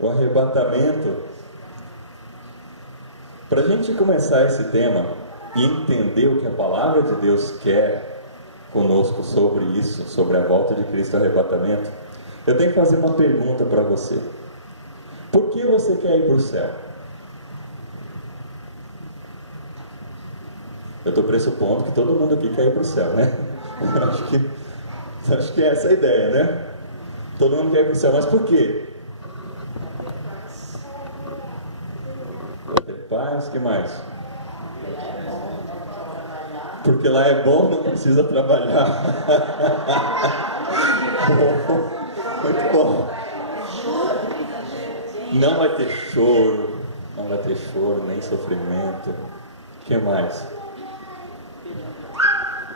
O arrebatamento. Para a gente começar esse tema e entender o que a palavra de Deus quer conosco sobre isso, sobre a volta de Cristo e o arrebatamento, eu tenho que fazer uma pergunta para você. Por que você quer ir para o céu? Eu estou pressupondo que todo mundo aqui quer ir para o céu, né? Acho que é essa a ideia, né? Todo mundo quer ir para o céu, mas por quê? Para ter paz, o que mais? Porque lá é bom, não precisa trabalhar. Muito bom. Não vai ter choro, nem sofrimento. O que mais?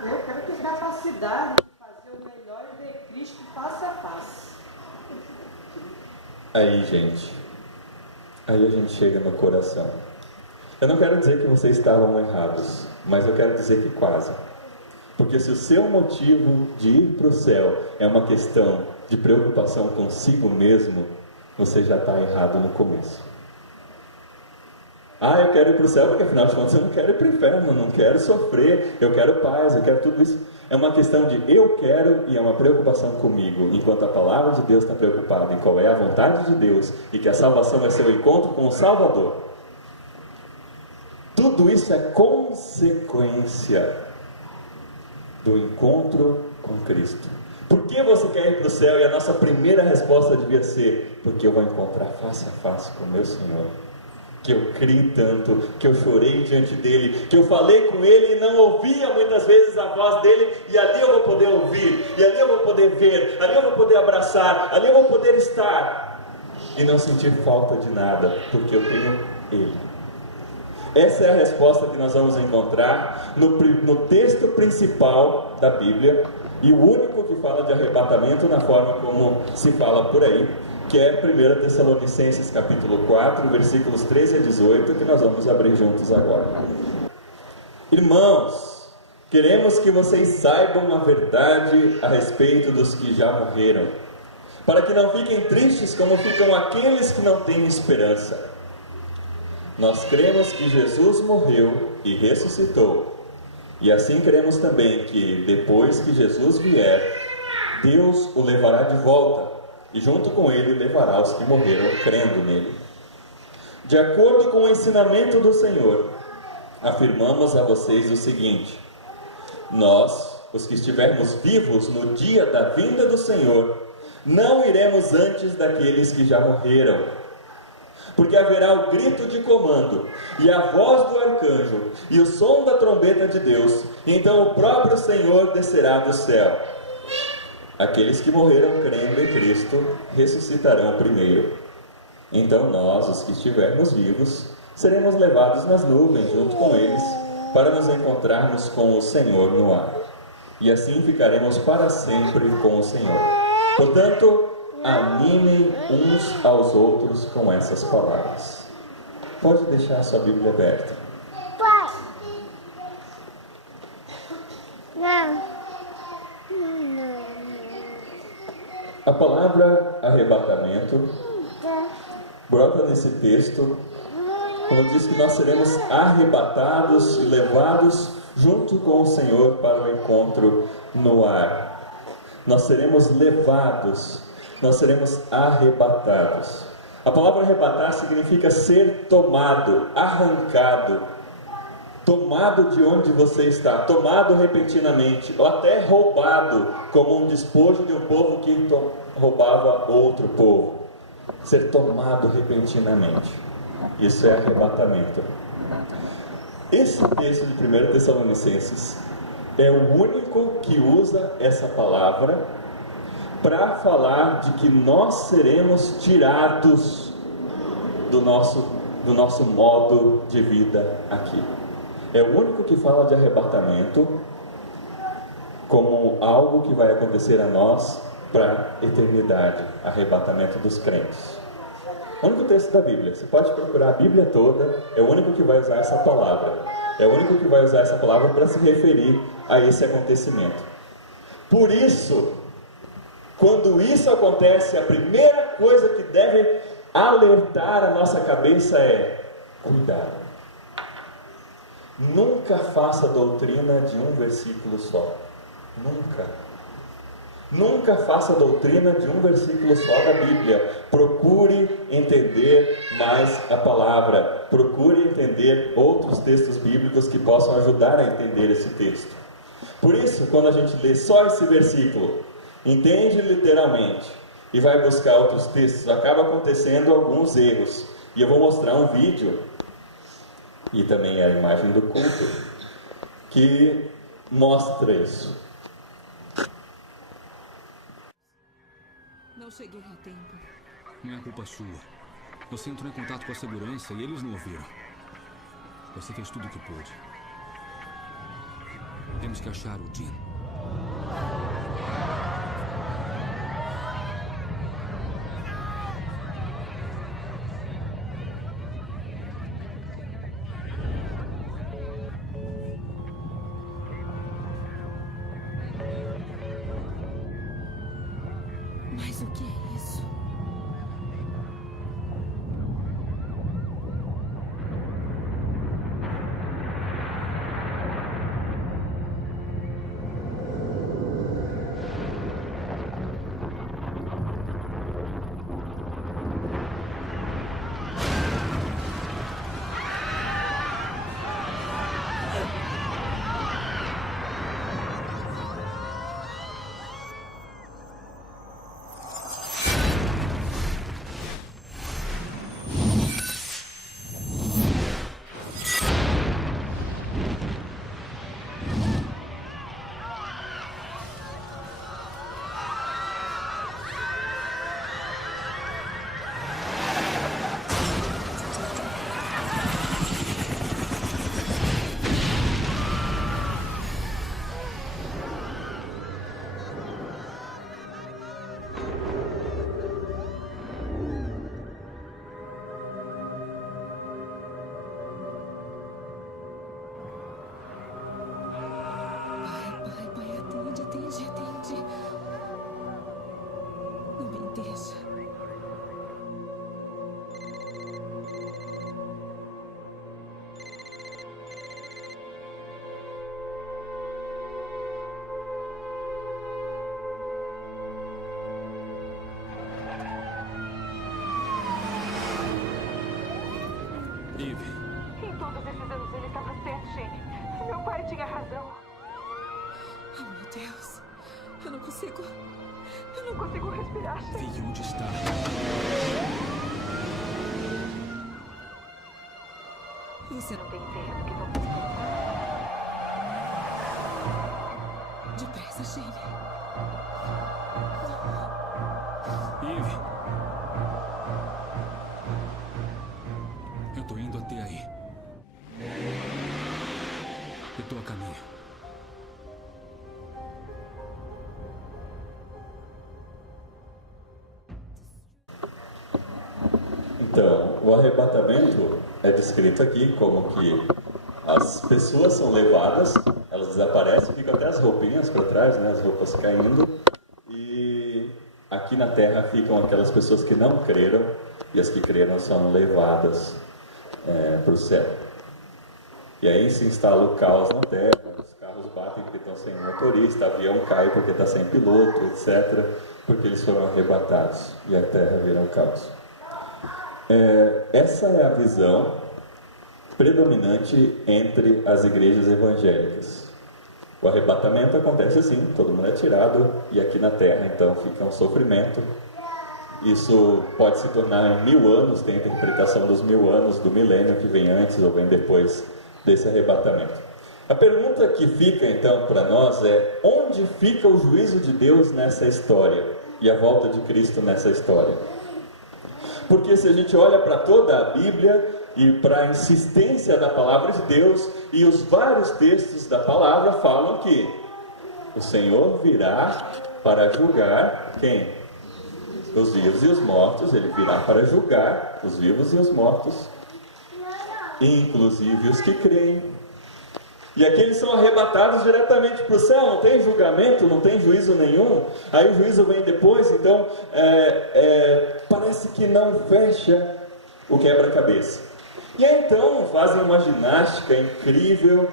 Eu quero ter capacidade de fazer o melhor e ver Cristo face a face. Aí, gente, a gente chega no coração. Eu não quero dizer que vocês estavam errados, mas eu quero dizer que quase. Porque se o seu motivo de ir para o céu é uma questão de preocupação consigo mesmo, você já está errado no começo. Eu quero ir para o céu porque afinal de contas eu não quero ir para o inferno, não quero sofrer, eu quero paz, eu quero tudo isso. É uma questão de eu quero e é uma preocupação comigo, enquanto a palavra de Deus está preocupada em qual é a vontade de Deus e que a salvação é seu encontro com o Salvador. Tudo isso é consequência do encontro com Cristo. Por que você quer ir para o céu? E a nossa primeira resposta devia ser: porque eu vou encontrar face a face com o meu Senhor, que eu criei tanto, que eu chorei diante dele, que eu falei com ele e não ouvia muitas vezes a voz dele, e ali eu vou poder ouvir, e ali eu vou poder ver, ali eu vou poder abraçar, ali eu vou poder estar e não sentir falta de nada, porque eu tenho ele. Essa é a resposta que nós vamos encontrar no texto principal da Bíblia, e o único que fala de arrebatamento na forma como se fala por aí, que é 1 Tessalonicenses capítulo 4, versículos 13 a 18, que nós vamos abrir juntos agora. Irmãos, queremos que vocês saibam a verdade a respeito dos que já morreram, para que não fiquem tristes como ficam aqueles que não têm esperança. Nós cremos que Jesus morreu e ressuscitou, e assim cremos também que depois que Jesus vier, Deus o levará de volta, e junto com ele levará os que morreram crendo nele. De acordo com o ensinamento do Senhor, afirmamos a vocês o seguinte: nós, os que estivermos vivos no dia da vinda do Senhor, não iremos antes daqueles que já morreram. Porque haverá o grito de comando, e a voz do arcanjo, e o som da trombeta de Deus, e então o próprio Senhor descerá do céu. Aqueles que morreram crendo em Cristo ressuscitarão primeiro. Então nós, os que estivermos vivos, seremos levados nas nuvens junto com eles, para nos encontrarmos com o Senhor no ar. E assim ficaremos para sempre com o Senhor. Portanto, animem uns aos outros com essas palavras. Pode deixar a sua Bíblia aberta. A palavra arrebatamento brota nesse texto, quando diz que nós seremos arrebatados e levados junto com o Senhor para o encontro no ar. Nós seremos levados, nós seremos arrebatados. A palavra arrebatar significa ser tomado, arrancado, tomado de onde você está, tomado repentinamente, ou até roubado, como um despojo de um povo que roubava outro povo. Ser tomado repentinamente. Isso é arrebatamento. Esse texto de 1 Tessalonicenses é o único que usa essa palavra para falar de que nós seremos tirados do nosso modo de vida aqui. É o único que fala de arrebatamento como algo que vai acontecer a nós para a eternidade, arrebatamento dos crentes. O único texto da Bíblia, você pode procurar a Bíblia toda, é o único que vai usar essa palavra. É o único que vai usar essa palavra para se referir a esse acontecimento. Por isso, quando isso acontece, a primeira coisa que deve alertar a nossa cabeça é: cuidado. Nunca faça doutrina de um versículo só. Nunca. Nunca faça doutrina de um versículo só da Bíblia. Procure entender mais a palavra. Procure entender outros textos bíblicos que possam ajudar a entender esse texto. Por isso, quando a gente lê só esse versículo, entende literalmente e vai buscar outros textos, acaba acontecendo alguns erros. E eu vou mostrar um vídeo, e também a imagem do culto, que mostra isso. Não cheguei a tempo. Não é culpa sua. Você entrou em contato com a segurança e eles não ouviram. Você fez tudo o que pôde. Temos que achar o Dean. Mas o que é isso? Pai, atende. Não me deixa. Eve. Em todos esses anos ele estava certo, Shane. Meu pai tinha razão. Oh, meu Deus. Eu não consigo respirar, Shane. Vi onde está. Você não Não tem ideia do que vamos encontrar. depressa, Shane. Eve. Eu tô indo até aí. Eu tô a caminho. Então, o arrebatamento é descrito aqui como que as pessoas são levadas, elas desaparecem, ficam até as roupinhas para trás, né, as roupas caindo, e aqui na terra ficam aquelas pessoas que não creram, e as que creram são levadas para o céu. E aí se instala o caos na terra, os carros batem porque estão sem motorista, o avião cai porque está sem piloto, etc., porque eles foram arrebatados, e a terra vira um caos. Essa é a visão predominante entre as igrejas evangélicas. O arrebatamento acontece assim, todo mundo é tirado, e aqui na terra então fica um sofrimento. Isso pode se tornar em 1000 anos, tem a interpretação dos 1000 anos, do milênio que vem antes ou vem depois desse arrebatamento. A pergunta que fica então para nós é: onde fica o juízo de Deus nessa história e a volta de Cristo nessa história? Porque se a gente olha para toda a Bíblia e para a insistência da palavra de Deus, e os vários textos da palavra falam que o Senhor virá para julgar quem? Os vivos e os mortos. Ele virá para julgar os vivos e os mortos, inclusive os que creem. E aqueles são arrebatados diretamente para o céu, não tem julgamento, não tem juízo nenhum. Aí o juízo vem depois, então parece que não fecha o quebra-cabeça. E aí então fazem uma ginástica incrível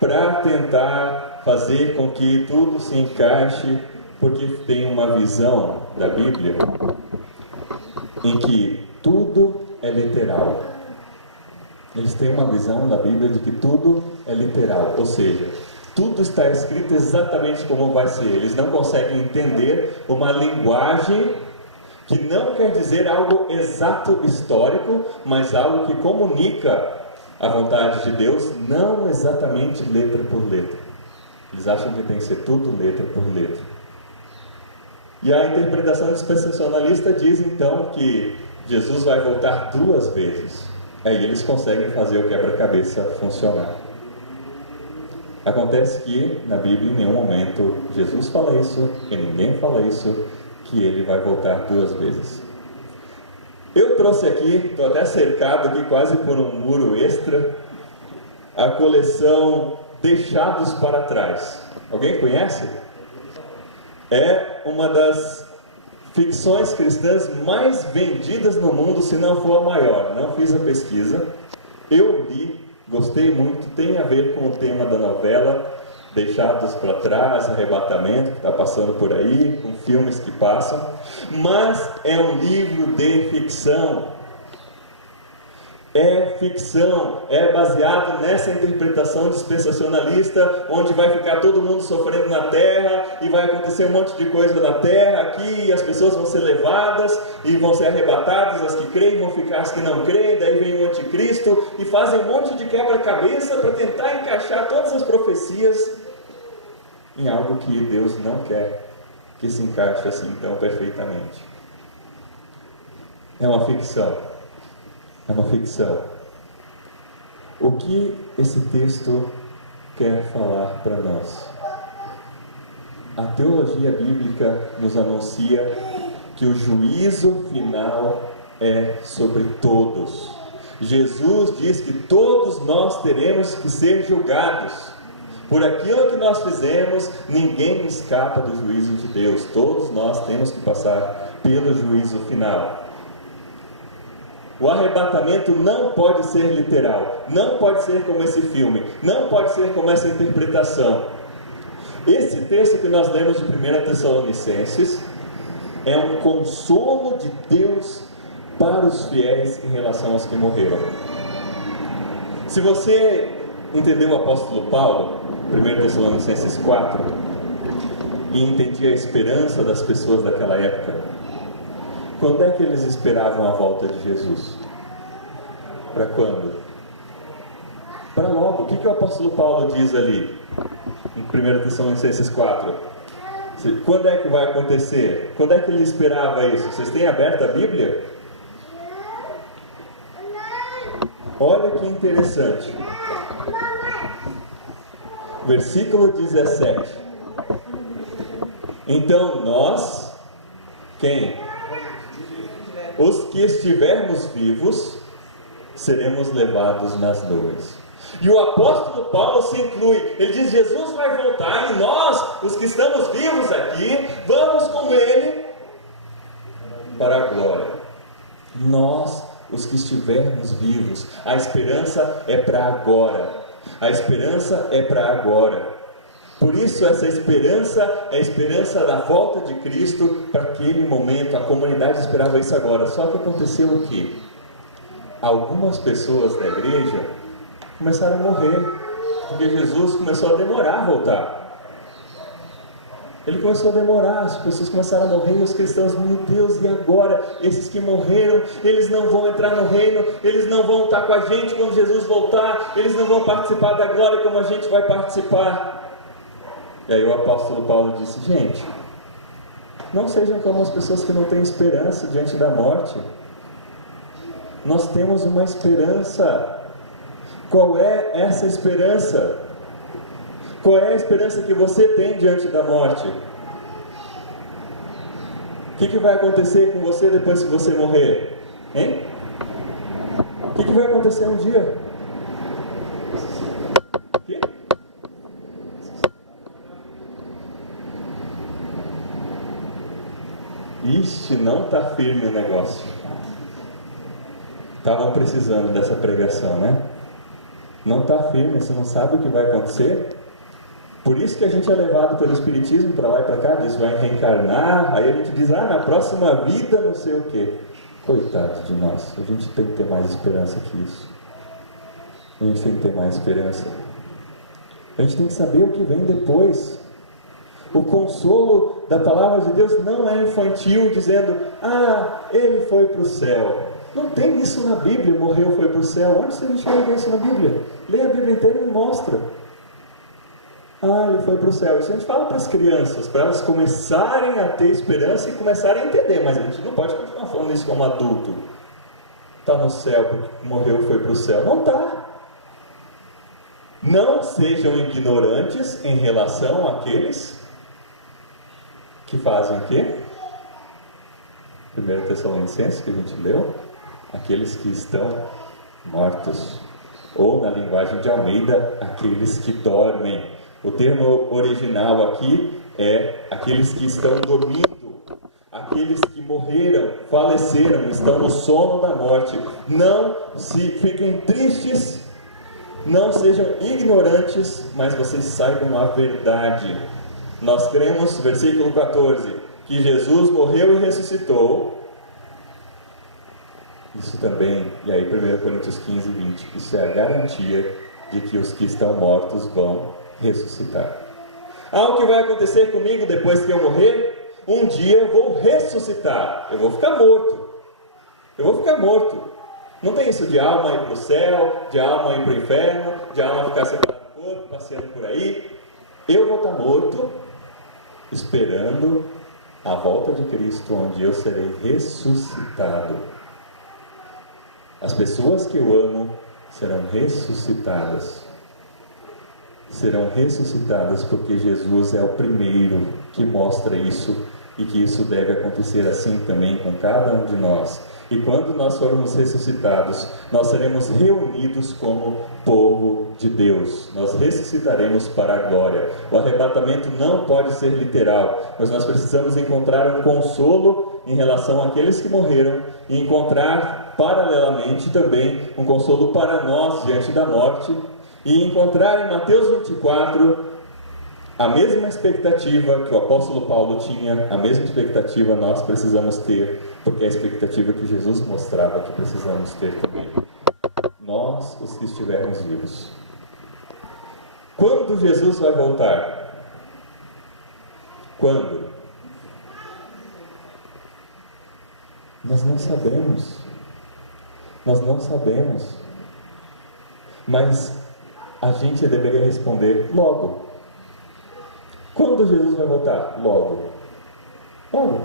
para tentar fazer com que tudo se encaixe, porque tem uma visão da Bíblia em que tudo é literal. Eles têm uma visão da Bíblia de que tudo é literal, ou seja, tudo está escrito exatamente como vai ser. Eles não conseguem entender uma linguagem que não quer dizer algo exato histórico, mas algo que comunica a vontade de Deus, não exatamente letra por letra. Eles acham que tem que ser tudo letra por letra. E a interpretação dispensacionalista diz então que Jesus vai voltar 2 vezes. Aí eles conseguem fazer o quebra-cabeça funcionar. Acontece que na Bíblia em nenhum momento Jesus fala isso, e ninguém fala isso, que ele vai voltar 2 vezes. Eu trouxe aqui, estou até cercado aqui quase por um muro extra, a coleção Deixados para Trás. Alguém conhece? É uma das ficções cristãs mais vendidas no mundo, se não for a maior. Não fiz a pesquisa, eu li, gostei muito, tem a ver com o tema da novela, Deixados para Trás, Arrebatamento, que está passando por aí, com filmes que passam, mas é um livro de ficção. É ficção, é baseado nessa interpretação dispensacionalista, onde vai ficar todo mundo sofrendo na terra, e vai acontecer um monte de coisa na terra aqui, e as pessoas vão ser levadas, e vão ser arrebatadas, as que creem vão ficar as que não creem, daí vem o anticristo, e fazem um monte de quebra-cabeça para tentar encaixar todas as profecias em algo que Deus não quer que se encaixe assim tão perfeitamente. É uma ficção. É uma ficção. O que esse texto quer falar para nós? A teologia bíblica nos anuncia que o juízo final é sobre todos. Jesus diz que todos nós teremos que ser julgados. Por aquilo que nós fizemos, ninguém escapa do juízo de Deus. Todos nós temos que passar pelo juízo final. O arrebatamento não pode ser literal, não pode ser como esse filme, não pode ser como essa interpretação. Esse texto que nós lemos de 1 Tessalonicenses é um consolo de Deus para os fiéis em relação aos que morreram. Se você entendeu o apóstolo Paulo, 1 Tessalonicenses 4, e entendia a esperança das pessoas daquela época, quando é que eles esperavam a volta de Jesus? Para quando? Para logo. O que o apóstolo Paulo diz ali, em 1 Tessalonicenses 4? Quando é que vai acontecer? Quando é que ele esperava isso? Vocês têm aberto a Bíblia? Olha que interessante. Versículo 17. Então nós, quem? Os que estivermos vivos, seremos levados nas nuvens. E o apóstolo Paulo se inclui. Ele diz, Jesus vai voltar e nós, os que estamos vivos aqui, vamos com Ele para a glória. Nós, os que estivermos vivos. A esperança é para agora. A esperança é para agora. Por isso essa esperança é a esperança da volta de Cristo para aquele momento. A comunidade esperava isso agora. Só que aconteceu o quê? Algumas pessoas da igreja começaram a morrer, porque Jesus começou a demorar a voltar. Ele começou a demorar, as pessoas começaram a morrer, e os cristãos, meu Deus, e agora? Esses que morreram, eles não vão entrar no reino, eles não vão estar com a gente quando Jesus voltar, eles não vão participar da glória como a gente vai participar. E aí o apóstolo Paulo disse, gente, não sejam como as pessoas que não têm esperança diante da morte. Nós temos uma esperança. Qual é essa esperança? Qual é a esperança que você tem diante da morte? O que vai acontecer com você depois que você morrer? Hein? O que vai acontecer um dia? ixi, não está firme o negócio. Estavam precisando dessa pregação, né? Não está firme, você não sabe o que vai acontecer. Por isso que a gente é levado pelo Espiritismo para lá e para cá, diz, vai reencarnar, aí a gente diz, na próxima vida não sei o quê. Coitado de nós, a gente tem que ter mais esperança que isso. A gente tem que ter mais esperança. A gente tem que saber o que vem depois. O consolo da palavra de Deus não é infantil, dizendo, ele foi para o céu. Não tem isso na Bíblia, morreu, foi para o céu. Onde você enxerga isso na Bíblia? Lê a Bíblia inteira e mostra. Ele foi para o céu. Isso a gente fala para as crianças, para elas começarem a ter esperança e começarem a entender, mas a gente não pode continuar falando isso como adulto. Está no céu porque morreu, foi para o céu. Não está. Não sejam ignorantes em relação àqueles que fazem o quê? 1 Tessalonicenses, que a gente leu, aqueles que estão mortos. Ou, na linguagem de Almeida, aqueles que dormem. O termo original aqui é aqueles que estão dormindo, aqueles que morreram, faleceram, estão no sono da morte. Não se fiquem tristes, não sejam ignorantes, mas vocês saibam a verdade. Nós cremos, versículo 14, que Jesus morreu e ressuscitou. Isso também, e aí 1 Coríntios 15, 20, isso é a garantia de que os que estão mortos vão ressuscitar. O que vai acontecer comigo depois que eu morrer? Um dia eu vou ressuscitar, eu vou ficar morto. Eu vou ficar morto. Não tem isso de alma ir para o céu, de alma ir para o inferno, de alma ficar separado do corpo, passeando por aí. Eu vou estar morto, esperando a volta de Cristo, onde eu serei ressuscitado. As pessoas que eu amo serão ressuscitadas. Serão ressuscitadas porque Jesus é o primeiro que mostra isso e que isso deve acontecer assim também com cada um de nós. E quando nós formos ressuscitados, nós seremos reunidos como povo de Deus. Nós ressuscitaremos para a glória. O arrebatamento não pode ser literal, mas nós precisamos encontrar um consolo em relação àqueles que morreram e encontrar paralelamente também um consolo para nós diante da morte e encontrar em Mateus 24 a mesma expectativa que o apóstolo Paulo tinha, a mesma expectativa nós precisamos ter, porque é a expectativa que Jesus mostrava que precisamos ter também. Nós, os que estivermos vivos. Quando Jesus vai voltar? Quando? Nós não sabemos. Nós não sabemos. Mas a gente deveria responder logo. Quando Jesus vai voltar? Logo. Logo.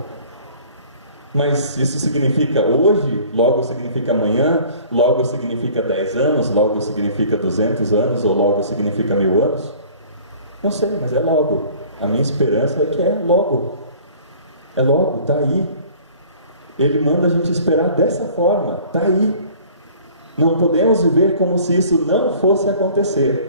Mas isso significa hoje? Logo significa amanhã? Logo significa 10 anos? Logo significa 200 anos? Ou logo significa 1000 anos? Não sei, mas é logo. A minha esperança é que é logo. É logo, está aí. Ele manda a gente esperar dessa forma, está aí. Não podemos viver como se isso não fosse acontecer.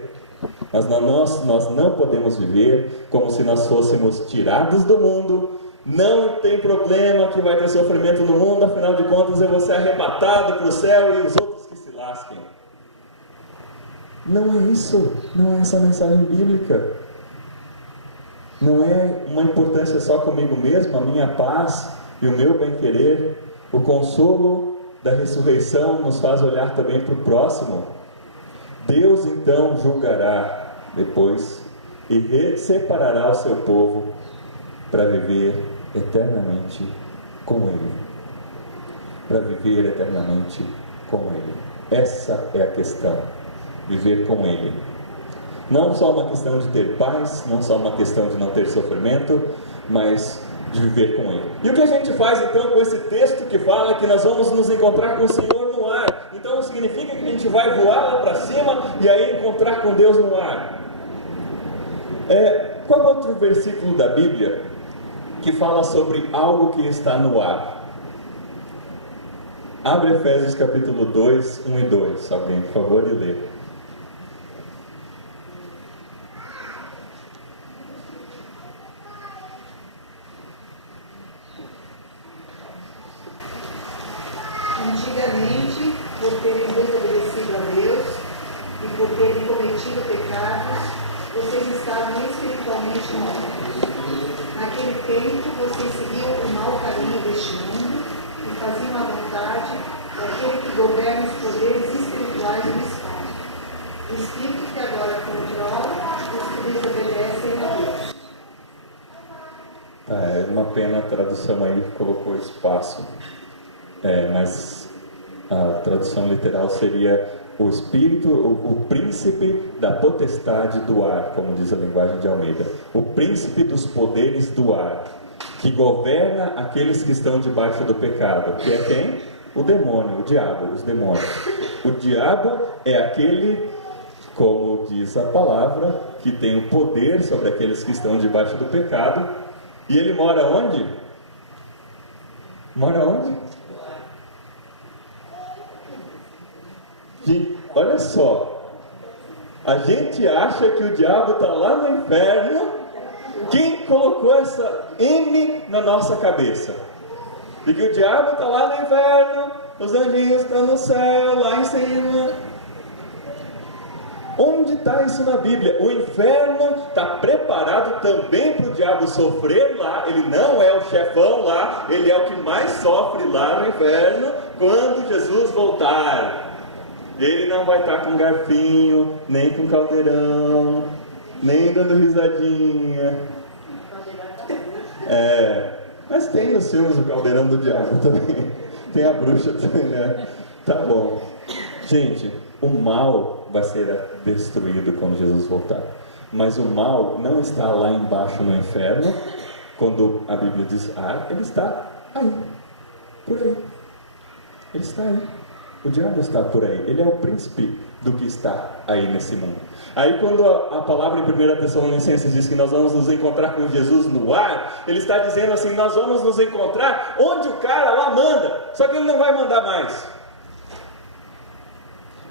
Mas nós não podemos viver como se nós fôssemos tirados do mundo. Não tem problema que vai ter sofrimento no mundo, afinal de contas eu vou ser arrebatado para o céu e os outros que se lasquem. Não é isso, não é essa mensagem bíblica. Não é uma importância só comigo mesmo, a minha paz e o meu bem-querer. O consolo da ressurreição nos faz olhar também para o próximo. Deus então julgará depois e separará o seu povo para viver eternamente com Ele. Para viver eternamente com Ele. Essa é a questão, viver com Ele. Não só uma questão de ter paz, não só uma questão de não ter sofrimento, mas de viver com Ele. E o que a gente faz então com esse texto que fala que nós vamos nos encontrar com o Senhor no ar? Então significa que a gente vai voar lá para cima e aí encontrar com Deus no ar. Qual outro versículo da Bíblia que fala sobre algo que está no ar? Abre Efésios capítulo 2, 1 e 2, alguém, por favor, de ler. Antigamente, por terem desobedecido a Deus e por terem cometido pecados, vocês estavam espiritualmente mortos. Naquele tempo, vocês seguiam o mau caminho deste mundo e faziam a vontade daquele que governa os poderes espirituais do espaço. O Espírito que agora controla os que desobedecem a Deus. É uma pena a tradução aí colocou espaço, mas a tradução literal seria o espírito, o príncipe da potestade do ar, como diz a linguagem de Almeida, o príncipe dos poderes do ar, que governa aqueles que estão debaixo do pecado, que é quem? O demônio, o diabo, os demônios. O diabo é aquele, como diz a palavra, que tem o poder sobre aqueles que estão debaixo do pecado. E ele mora onde? Mora onde? Gente, olha só. A gente acha que o diabo está lá no inferno. Quem colocou essa M na nossa cabeça? De que o diabo está lá no inferno, os anjinhos estão no céu, lá em cima. Onde está isso na Bíblia? O inferno está preparado também para o diabo sofrer lá. Ele não é o chefão lá, ele é o que mais sofre lá no inferno quando Jesus voltar. Ele não vai estar com garfinho, nem com caldeirão, nem dando risadinha. Mas tem nos filmes o caldeirão do diabo também. Tem a bruxa também, né? Tá bom. Gente, o mal vai ser destruído quando Jesus voltar. Mas o mal não está lá embaixo no inferno. Quando a Bíblia diz ele está aí, por aí. Ele está aí. O diabo está por aí. Ele é o príncipe do que está aí nesse mundo. Aí quando a palavra em 1 Tessalonicenses diz que nós vamos nos encontrar com Jesus no ar, ele está dizendo assim, nós vamos nos encontrar onde o cara lá manda, só que ele não vai mandar mais.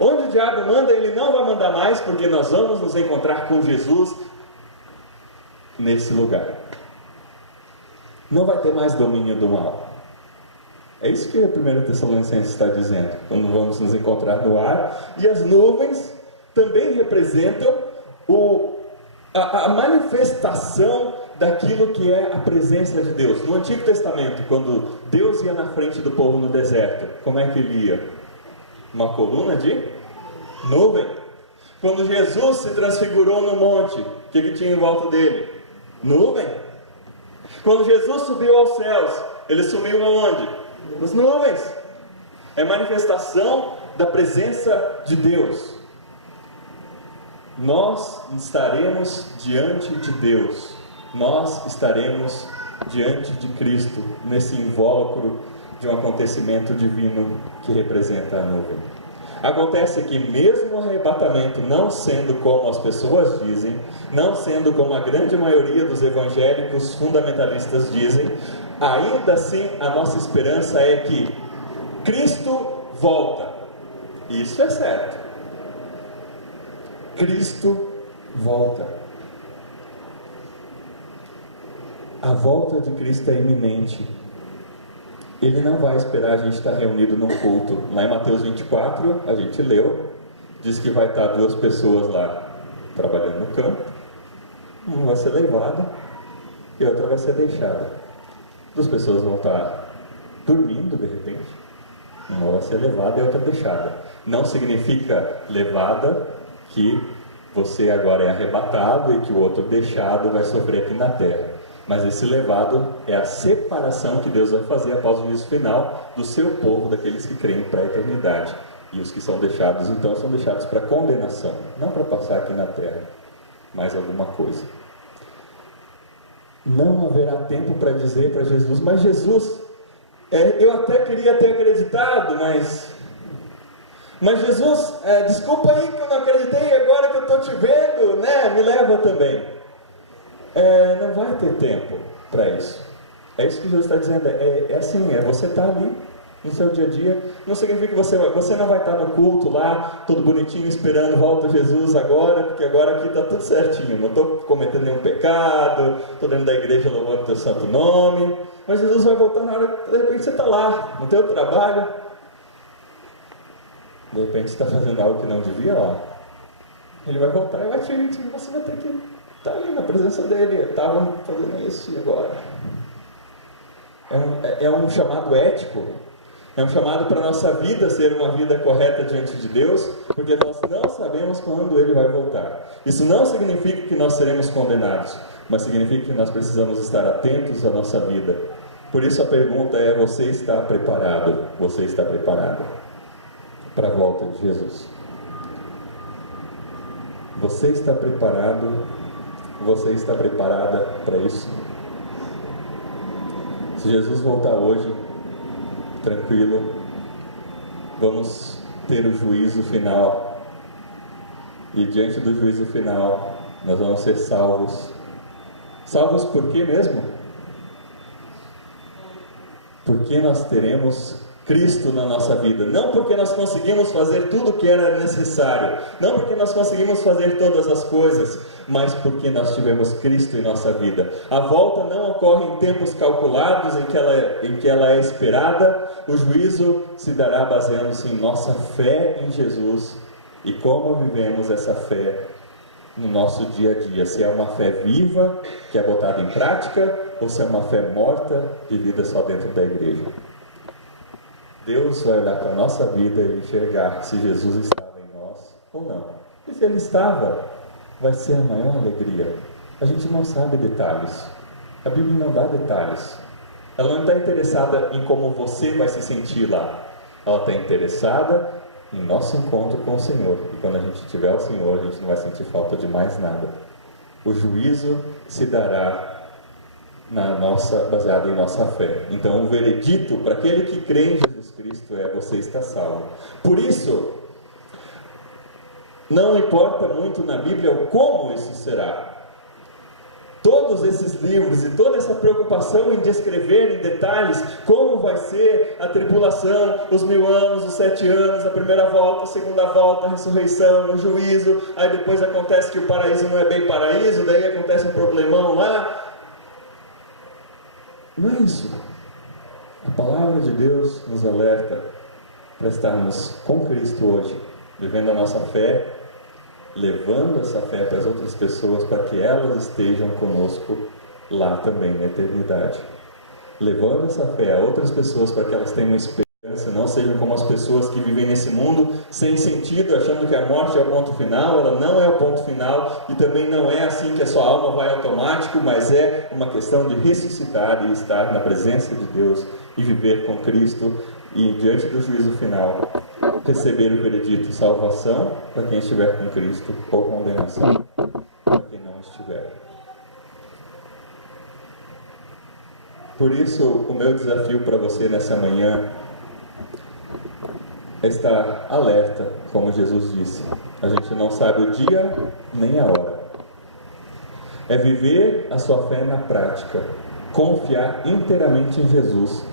Onde o diabo manda, ele não vai mandar mais, porque nós vamos nos encontrar com Jesus nesse lugar. Não vai ter mais domínio do mal. É isso que a 1 Tessalonicenses está dizendo, quando vamos nos encontrar no ar. E as nuvens também representam a manifestação daquilo que é a presença de Deus. No Antigo Testamento, quando Deus ia na frente do povo no deserto, como é que ele ia? Uma coluna de nuvem. Quando Jesus se transfigurou no monte, o que tinha em volta dele? Nuvem. Quando Jesus subiu aos céus, ele sumiu aonde? Nas nuvens. É manifestação da presença de Deus. Nós estaremos diante de Deus. Nós estaremos diante de Cristo, nesse invólucro de um acontecimento divino que representa a nuvem. Acontece que mesmo o arrebatamento não sendo como as pessoas dizem, não sendo como a grande maioria dos evangélicos fundamentalistas dizem, ainda assim a nossa esperança é que Cristo volta. Isso é certo. Cristo volta. A volta de Cristo é iminente. Ele não vai esperar a gente estar reunido num culto. Lá em Mateus 24, a gente leu, diz que vai estar 2 pessoas lá trabalhando no campo. Uma vai ser levada e a outra vai ser deixada. 2 pessoas vão estar dormindo de repente. Uma vai ser levada e a outra deixada. Não significa levada que você agora é arrebatado e que o outro deixado vai sofrer aqui na terra. Mas esse levado é a separação que Deus vai fazer após o juízo final do seu povo, daqueles que creem para a eternidade. E os que são deixados, então, são deixados para condenação, não para passar aqui na terra, mais alguma coisa. Não haverá tempo para dizer para Jesus, mas Jesus, eu até queria ter acreditado, mas Jesus, desculpa aí que eu não acreditei, agora que eu estou te vendo, né, me leva também. Não vai ter tempo para isso. É isso que Jesus está dizendo. É assim, você está ali no seu dia a dia. Não significa que você não vai estar no culto lá, todo bonitinho, esperando, volta Jesus agora, porque agora aqui está tudo certinho. Não estou cometendo nenhum pecado, estou dentro da igreja louvando o teu santo nome. Mas Jesus vai voltar na hora que de repente você está lá, no teu trabalho, de repente está fazendo algo que não devia lá, ele vai voltar e vai você vai ter que estar ali na presença dele. Estavam fazendo isso e agora? É um chamado ético, é um chamado para a nossa vida ser uma vida correta diante de Deus, porque nós não sabemos quando Ele vai voltar. Isso não significa que nós seremos condenados, mas significa que nós precisamos estar atentos à nossa vida. Por isso a pergunta é: você está preparado? Você está preparado para a volta de Jesus? Você está preparado? Você está preparada para isso? Se Jesus voltar hoje, tranquilo, vamos ter o juízo final. E diante do juízo final, nós vamos ser salvos. Salvos por quê mesmo? Porque nós teremos Cristo na nossa vida. Não porque nós conseguimos fazer tudo o que era necessário, não porque nós conseguimos fazer todas as coisas, mas porque nós tivemos Cristo em nossa vida. A volta não ocorre em tempos calculados em que ela é esperada. O juízo se dará baseando-se em nossa fé em Jesus e como vivemos essa fé no nosso dia a dia. Se é uma fé viva, que é botada em prática, ou se é uma fé morta, vivida só dentro da igreja. Deus vai olhar para a nossa vida e enxergar se Jesus estava em nós ou não. E se Ele estava, vai ser a maior alegria. A gente não sabe detalhes. A Bíblia não dá detalhes. Ela não está interessada em como você vai se sentir lá. Ela está interessada em nosso encontro com o Senhor. E quando a gente tiver o Senhor, a gente não vai sentir falta de mais nada. O juízo se dará baseado em nossa fé. Então o veredito para aquele que crê em Jesus Cristo é: você está salvo. Por isso, não importa muito na Bíblia o como isso será. Todos esses livros e toda essa preocupação em descrever em detalhes como vai ser a tribulação, os 1000 anos, os 7 anos, a primeira volta, a segunda volta, a ressurreição, o juízo, aí depois acontece que o paraíso não é bem paraíso, daí acontece um problemão lá. Não é isso. A palavra de Deus nos alerta para estarmos com Cristo hoje, vivendo a nossa fé, levando essa fé para as outras pessoas, para que elas estejam conosco lá também na eternidade. Levando essa fé a outras pessoas para que elas tenham esperança, não sejam como as pessoas que vivem nesse mundo sem sentido, achando que a morte é o ponto final. Ela não é o ponto final, e também não é assim que a sua alma vai automático, mas é uma questão de ressuscitar e estar na presença de Deus e viver com Cristo, e diante do juízo final receber o veredito: salvação para quem estiver com Cristo, ou condenação para quem não estiver. Por isso, o meu desafio para você nessa manhã é estar alerta, como Jesus disse. A gente não sabe o dia nem a hora. É viver a sua fé na prática, confiar inteiramente em Jesus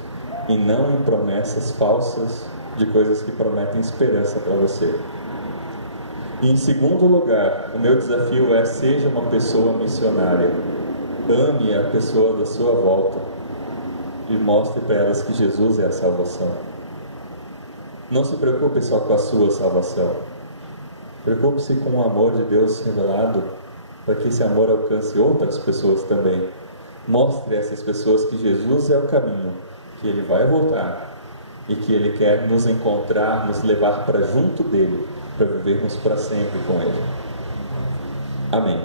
e não em promessas falsas de coisas que prometem esperança para você. E em segundo lugar, o meu desafio é: seja uma pessoa missionária. Ame a pessoa da sua volta e mostre para elas que Jesus é a salvação. Não se preocupe só com a sua salvação. Preocupe-se com o amor de Deus revelado, para que esse amor alcance outras pessoas também. Mostre a essas pessoas que Jesus é o caminho, que Ele vai voltar e que Ele quer nos encontrar, nos levar para junto dele, para vivermos para sempre com Ele. Amém.